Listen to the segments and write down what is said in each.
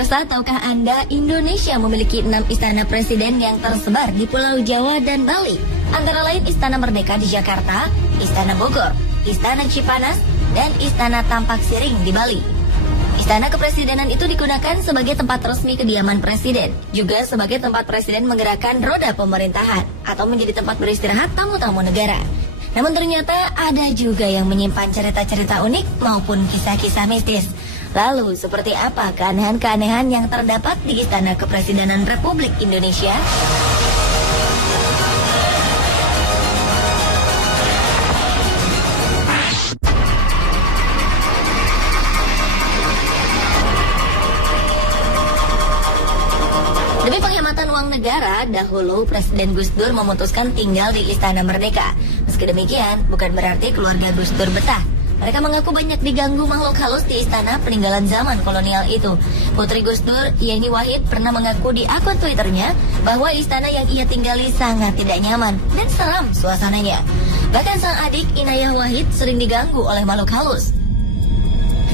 Pemirsa, tahukah Anda Indonesia memiliki 6 istana presiden yang tersebar di Pulau Jawa dan Bali? Antara lain Istana Merdeka di Jakarta, Istana Bogor, Istana Cipanas, dan Istana Tampak Siring di Bali. Istana kepresidenan itu digunakan sebagai tempat resmi kediaman presiden, juga sebagai tempat presiden menggerakkan roda pemerintahan, atau menjadi tempat beristirahat tamu-tamu negara. Namun ternyata ada juga yang menyimpan cerita-cerita unik maupun kisah-kisah mistis. Lalu, seperti apa keanehan-keanehan yang terdapat di Istana Kepresidenan Republik Indonesia? Demi penghematan uang negara, dahulu Presiden Gus Dur memutuskan tinggal di Istana Merdeka. Meski demikian, bukan berarti keluarga Gus Dur betah. Mereka mengaku banyak diganggu makhluk halus di istana peninggalan zaman kolonial itu. Putri Gus Dur, Yeni Wahid, pernah mengaku di akun Twitternya bahwa istana yang ia tinggali sangat tidak nyaman dan seram suasananya. Bahkan sang adik Inayah Wahid sering diganggu oleh makhluk halus.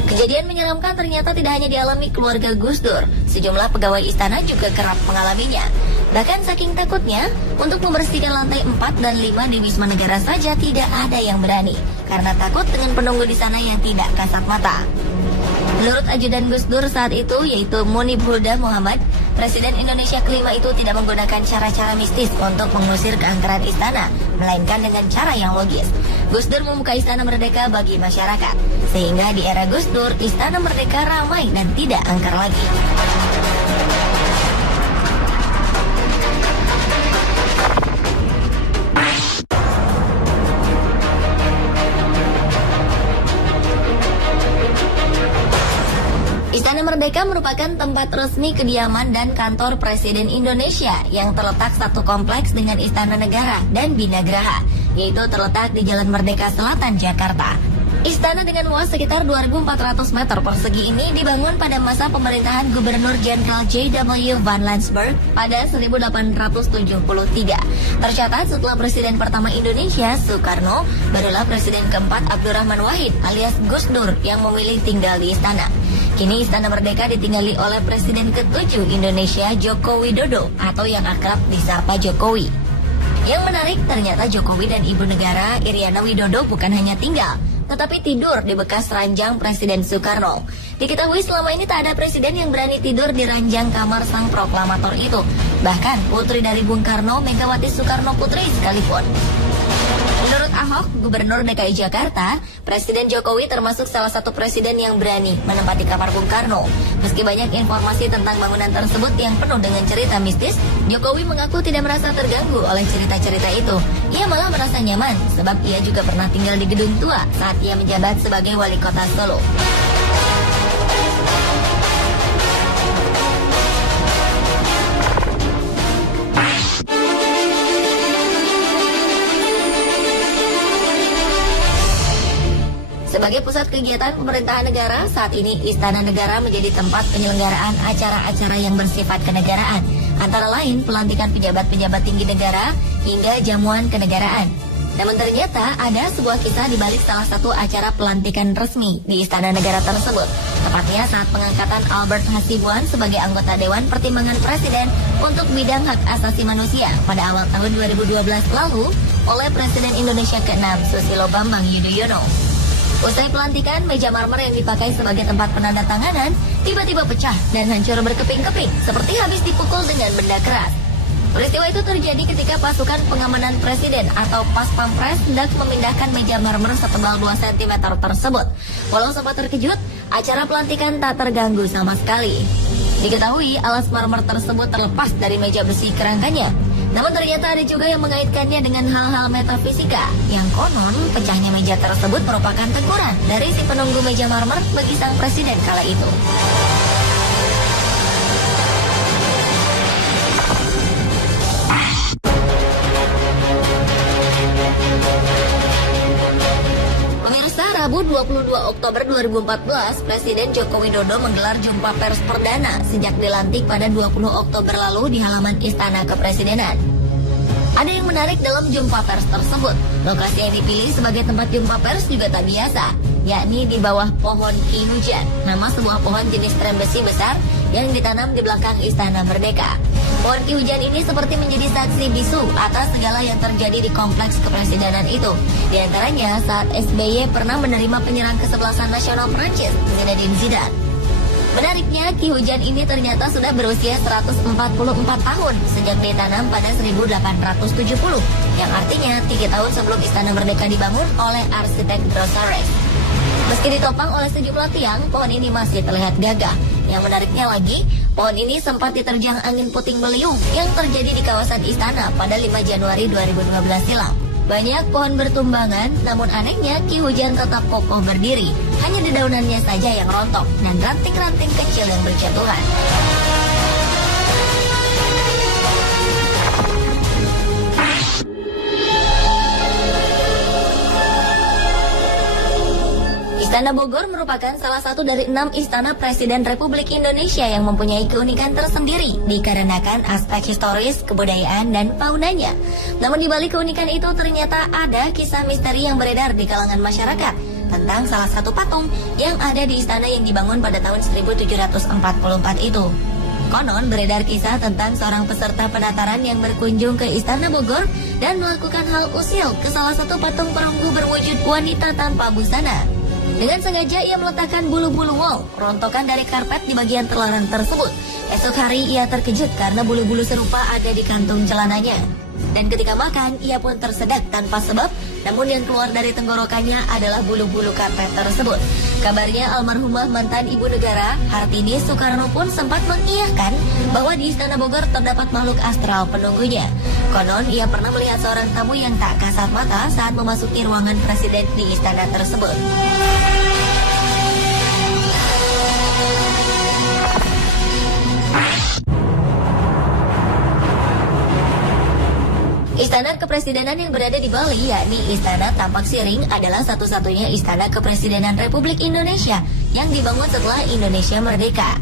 Kejadian menyeramkan ternyata tidak hanya dialami keluarga Gus Dur. Sejumlah pegawai istana juga kerap mengalaminya. Bahkan saking takutnya, untuk membersihkan lantai 4 dan 5 di Wisma Negara saja tidak ada yang berani. Karena takut dengan penunggu di sana yang tidak kasat mata. Menurut ajudan Gus Dur saat itu, yaitu Munib Huda Muhammad, Presiden Indonesia kelima itu tidak menggunakan cara-cara mistis untuk mengusir keangkeran istana, melainkan dengan cara yang logis. Gus Dur membuka Istana Merdeka bagi masyarakat, sehingga di era Gus Dur, Istana Merdeka ramai dan tidak angker lagi. Istana Merdeka merupakan tempat resmi kediaman dan kantor Presiden Indonesia yang terletak satu kompleks dengan Istana Negara dan Bina Geraha, yaitu terletak di Jalan Merdeka Selatan, Jakarta. Istana dengan luas sekitar 2.400 meter persegi ini dibangun pada masa pemerintahan Gubernur Jenderal J.W. Van Lansberg pada 1873. Tercatat setelah Presiden pertama Indonesia, Soekarno, barulah Presiden keempat Abdurrahman Wahid alias Gus Dur yang memilih tinggal di istana. Kini Istana Merdeka ditinggali oleh Presiden ke-7 Indonesia, Joko Widodo, atau yang akrab disapa Jokowi. Yang menarik, ternyata Jokowi dan Ibu Negara Iriana Widodo bukan hanya tinggal, tetapi tidur di bekas ranjang Presiden Soekarno. Diketahui selama ini tak ada presiden yang berani tidur di ranjang kamar sang proklamator itu. Bahkan putri dari Bung Karno, Megawati Soekarno Putri sekalipun. Menurut Ahok, Gubernur DKI Jakarta, Presiden Jokowi termasuk salah satu presiden yang berani menempati kamar Bung Karno. Meski banyak informasi tentang bangunan tersebut yang penuh dengan cerita mistis, Jokowi mengaku tidak merasa terganggu oleh cerita-cerita itu. Ia malah merasa nyaman, sebab ia juga pernah tinggal di gedung tua saat ia menjabat sebagai wali kota Solo. Sebagai pusat kegiatan pemerintahan negara, saat ini Istana Negara menjadi tempat penyelenggaraan acara-acara yang bersifat kenegaraan, antara lain pelantikan pejabat-pejabat tinggi negara hingga jamuan kenegaraan. Namun ternyata ada sebuah kisah di balik salah satu acara pelantikan resmi di Istana Negara tersebut, tepatnya saat pengangkatan Albert Hasibuan sebagai anggota Dewan Pertimbangan Presiden untuk bidang hak asasi manusia pada awal tahun 2012 lalu oleh Presiden Indonesia ke-6 Susilo Bambang Yudhoyono. Usai pelantikan, meja marmer yang dipakai sebagai tempat penandatanganan tiba-tiba pecah dan hancur berkeping-keping seperti habis dipukul dengan benda keras. Peristiwa itu terjadi ketika pasukan pengamanan presiden atau Pas Pampres hendak memindahkan meja marmer setebal 2 cm tersebut. Walau sempat terkejut, acara pelantikan tak terganggu sama sekali. Diketahui alas marmer tersebut terlepas dari meja besi kerangkanya. Namun ternyata ada juga yang mengaitkannya dengan hal-hal metafisika, yang konon pecahnya meja tersebut merupakan teguran dari si penunggu meja marmer bagi sang presiden kala itu. Pemirsa, Rabu 22 Oktober 2014, Presiden Joko Widodo menggelar jumpa pers perdana sejak dilantik pada 20 Oktober lalu di halaman Istana Kepresidenan. Ada yang menarik dalam jumpa pers tersebut. Lokasi yang dipilih sebagai tempat jumpa pers juga tak biasa. yakni di bawah pohon Ki Hujan, nama sebuah pohon jenis trem besi besar yang ditanam di belakang Istana Merdeka. Pohon Ki Hujan ini seperti menjadi saksi bisu atas segala yang terjadi di kompleks kepresidenan itu. Di antaranya saat SBY pernah menerima penyerang kesebelasan nasional Prancis, Zinedine Zidane. Menariknya, Ki Hujan ini ternyata sudah berusia 144 tahun sejak ditanam pada 1870, yang artinya 3 tahun sebelum Istana Merdeka dibangun oleh arsitek Drossares. Meski ditopang oleh sejumlah tiang, pohon ini masih terlihat gagah. Yang menariknya lagi, pohon ini sempat diterjang angin puting beliung yang terjadi di kawasan istana pada 5 Januari 2012 silam. Banyak pohon bertumbangan, namun anehnya Ki Hujan tetap kokoh berdiri. Hanya dedaunannya saja yang rontok dan ranting-ranting kecil yang berjatuhan. Istana Bogor merupakan salah satu dari 6 istana Presiden Republik Indonesia yang mempunyai keunikan tersendiri dikarenakan aspek historis, kebudayaan, dan faunanya. Namun di balik keunikan itu ternyata ada kisah misteri yang beredar di kalangan masyarakat tentang salah satu patung yang ada di istana yang dibangun pada tahun 1744 itu. Konon beredar kisah tentang seorang peserta pendataran yang berkunjung ke Istana Bogor dan melakukan hal usil ke salah satu patung perunggu berwujud wanita tanpa busana. Dengan sengaja ia meletakkan bulu-bulu wol, rontokan dari karpet di bagian terlarang tersebut. Esok hari ia terkejut karena bulu-bulu serupa ada di kantung celananya. Dan ketika makan, ia pun tersedak tanpa sebab, namun yang keluar dari tenggorokannya adalah bulu-bulu karpet tersebut. Kabarnya almarhumah mantan ibu negara, Hartini Soekarno pun sempat mengiyakan bahwa di Istana Bogor terdapat makhluk astral penunggunya. Konon, ia pernah melihat seorang tamu yang tak kasat mata saat memasuki ruangan presiden di istana tersebut. Istana Kepresidenan yang berada di Bali, yakni Istana Tampak Siring, adalah satu-satunya istana kepresidenan Republik Indonesia yang dibangun setelah Indonesia merdeka.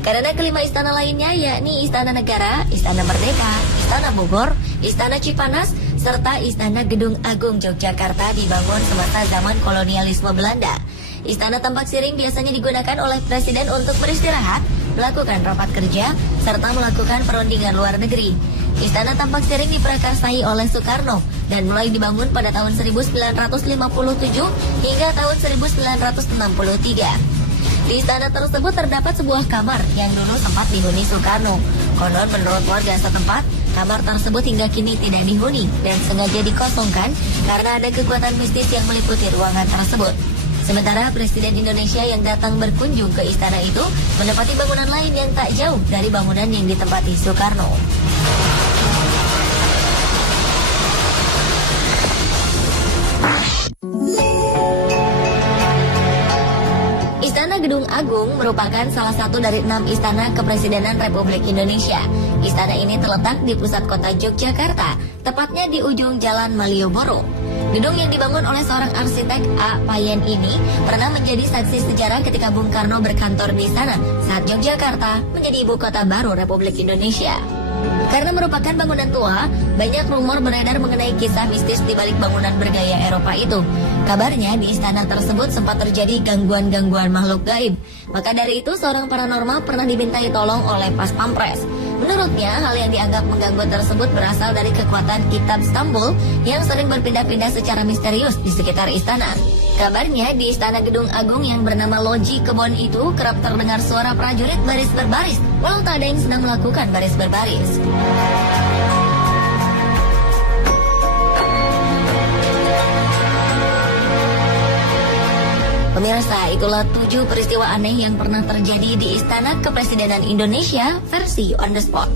Karena kelima istana lainnya, yakni Istana Negara, Istana Merdeka, Istana Bogor, Istana Cipanas, serta Istana Gedung Agung Yogyakarta dibangun semasa zaman kolonialisme Belanda. Istana Tampak Siring biasanya digunakan oleh presiden untuk beristirahat, melakukan rapat kerja, serta melakukan perundingan luar negeri. Istana Tampak Siring diprakarsai oleh Soekarno dan mulai dibangun pada tahun 1957 hingga tahun 1963. Di istana tersebut terdapat sebuah kamar yang dulu sempat dihuni Soekarno. Konon menurut warga setempat, kamar tersebut hingga kini tidak dihuni dan sengaja dikosongkan karena ada kekuatan mistis yang meliputi ruangan tersebut. Sementara Presiden Indonesia yang datang berkunjung ke istana itu menempati bangunan lain yang tak jauh dari bangunan yang ditempati Soekarno. Istana Gedung Agung merupakan salah satu dari 6 istana kepresidenan Republik Indonesia. Istana ini terletak di pusat kota Yogyakarta, tepatnya di ujung Jalan Malioboro. Gedung yang dibangun oleh seorang arsitek A. Payen ini pernah menjadi saksi sejarah ketika Bung Karno berkantor di sana saat Yogyakarta menjadi ibu kota baru Republik Indonesia. Karena merupakan bangunan tua, banyak rumor beredar mengenai kisah mistis di balik bangunan bergaya Eropa itu. Kabarnya di istana tersebut sempat terjadi gangguan-gangguan makhluk gaib. Maka dari itu seorang paranormal pernah dimintai tolong oleh Pas Pampres. Menurutnya, hal yang dianggap mengganggu tersebut berasal dari kekuatan kitab Stambul yang sering berpindah-pindah secara misterius di sekitar istana. Kabarnya di Istana Gedung Agung yang bernama Loji Kebon itu kerap terdengar suara prajurit baris berbaris, walau tak ada yang sedang melakukan baris berbaris. Pemirsa, itulah 7 peristiwa aneh yang pernah terjadi di Istana Kepresidenan Indonesia versi on the spot.